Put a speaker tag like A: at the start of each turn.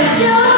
A: do